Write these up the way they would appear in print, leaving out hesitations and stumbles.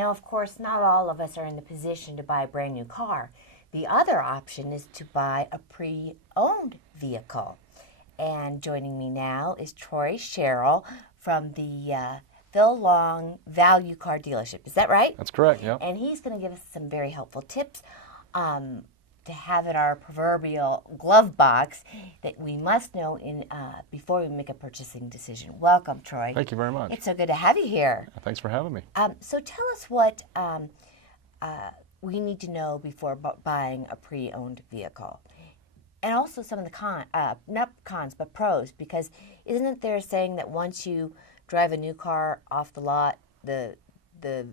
Now, of course, not all of us are in the position to buy a brand new car. The other option is to buy a pre-owned vehicle. And joining me now is Troy Sherrill from the Phil Long Value Car Dealership. Is that right? That's correct, yeah. And he's going to give us some very helpful tips to have in our proverbial glove box that we must know before we make a purchasing decision. Welcome, Troy. Thank you very much. It's so good to have you here. Thanks for having me. So tell us what we need to know before buying a pre-owned vehicle. And also some of the not cons, but pros, because isn't it there saying that once you drive a new car off the lot, the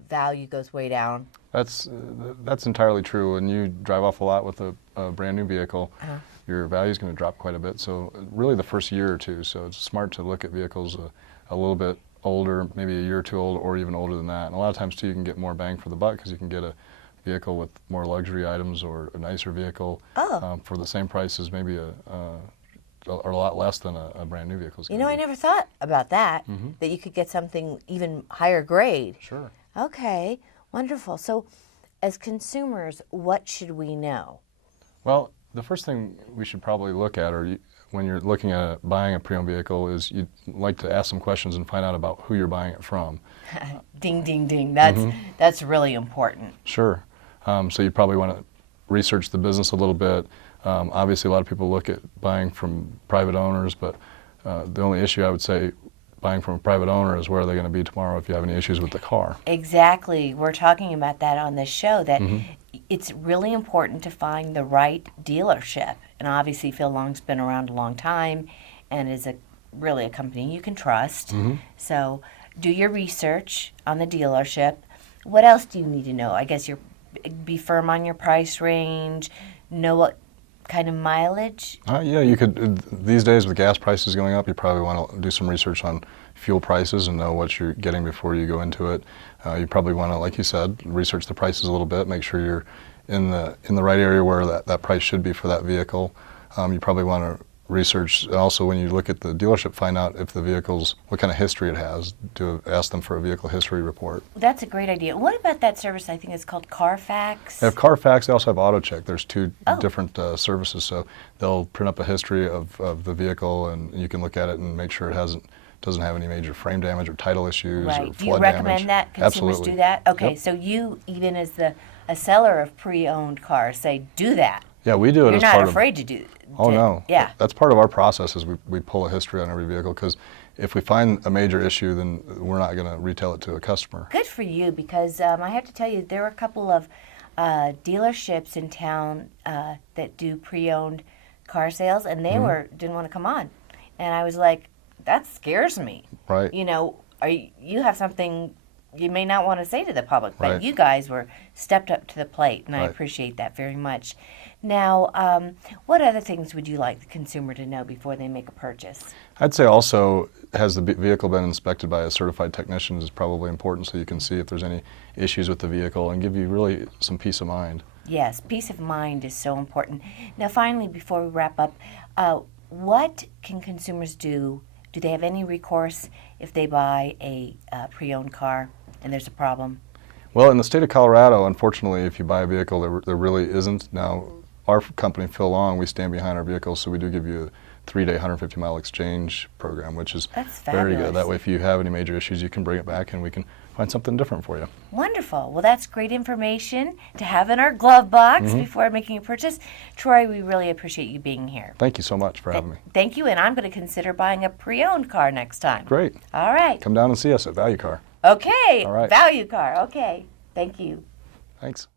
value goes way down? That's entirely true. When you drive off a lot with a brand new vehicle, your value is going to drop quite a bit. So really the first year or two. So it's smart to look at vehicles a little bit older, maybe a year or two old, or even older than that. And a lot of times too, you can get more bang for the buck because you can get a vehicle with more luxury items or a nicer vehicle for the same price as maybe or a lot less than a brand new vehicle. You know, I never thought about that, that you could get something even higher grade. Sure. Okay, wonderful. So as consumers, what should we know? Well, the first thing we should probably look at, when you're looking at buying a pre-owned vehicle, is you'd like to ask some questions and find out about who you're buying it from. Ding, ding, ding. That's really important. Sure. So you probably want to research the business a little bit. Obviously, a lot of people look at buying from private owners, but the only issue I would say buying from a private owner is where are they going to be tomorrow if you have any issues with the car. Exactly. We're talking about that on this show, that it's really important to find the right dealership. And obviously, Phil Long's been around a long time and is really a company you can trust. So do your research on the dealership. What else do you need to know? I guess be firm on your price range, know what kind of mileage? Yeah, you could. These days with gas prices going up, you probably want to do some research on fuel prices and know what you're getting before you go into it. You probably want to, like you said, research the prices a little bit, make sure you're in the right area where that price should be for that vehicle. You probably want to research also when you look at the dealership, find out if the vehicle's, what kind of history it has. Ask them for a vehicle history report. That's a great idea. What about that service? I think it's called Carfax. They have Carfax. They also have AutoCheck. There's two different services. So they'll print up a history of the vehicle, and you can look at it and make sure it doesn't have any major frame damage or title issues or flood damage. Do you recommend that consumers Absolutely. do that? Okay, Yep. So you, even as a seller of pre-owned cars, say do that. Yeah, we do it as part of... You're not afraid to do. Oh no. Yeah. That's part of our process is we pull a history on every vehicle, because if we find a major issue, then we're not going to retail it to a customer. Good for you, because I have to tell you, there are a couple of dealerships in town that do pre-owned car sales, and they didn't want to come on. And I was like, that scares me. Right. You know, you have something you may not want to say to the public, but Right. you guys stepped up to the plate, and I Right. appreciate that very much. Now, what other things would you like the consumer to know before they make a purchase? I'd say also, has the vehicle been inspected by a certified technician is probably important, so you can see if there's any issues with the vehicle and give you really some peace of mind. Yes, peace of mind is so important. Now, finally, before we wrap up, what can consumers do? Do they have any recourse if they buy a pre-owned car and there's a problem? Well, in the state of Colorado, unfortunately, if you buy a vehicle, there really isn't. Now, our company, Phil Long, we stand behind our vehicles, so we do give you a 3-day 150-mile exchange program, which is very good. That way, if you have any major issues, you can bring it back and we can find something different for you. Wonderful. Well, that's great information to have in our glove box before making a purchase. Troy, we really appreciate you being here. Thank you so much for having me. Thank you, and I'm going to consider buying a pre-owned car next time. Great. All right. Come down and see us at Value Car. Okay. All right. Value Car. Okay. Thank you. Thanks.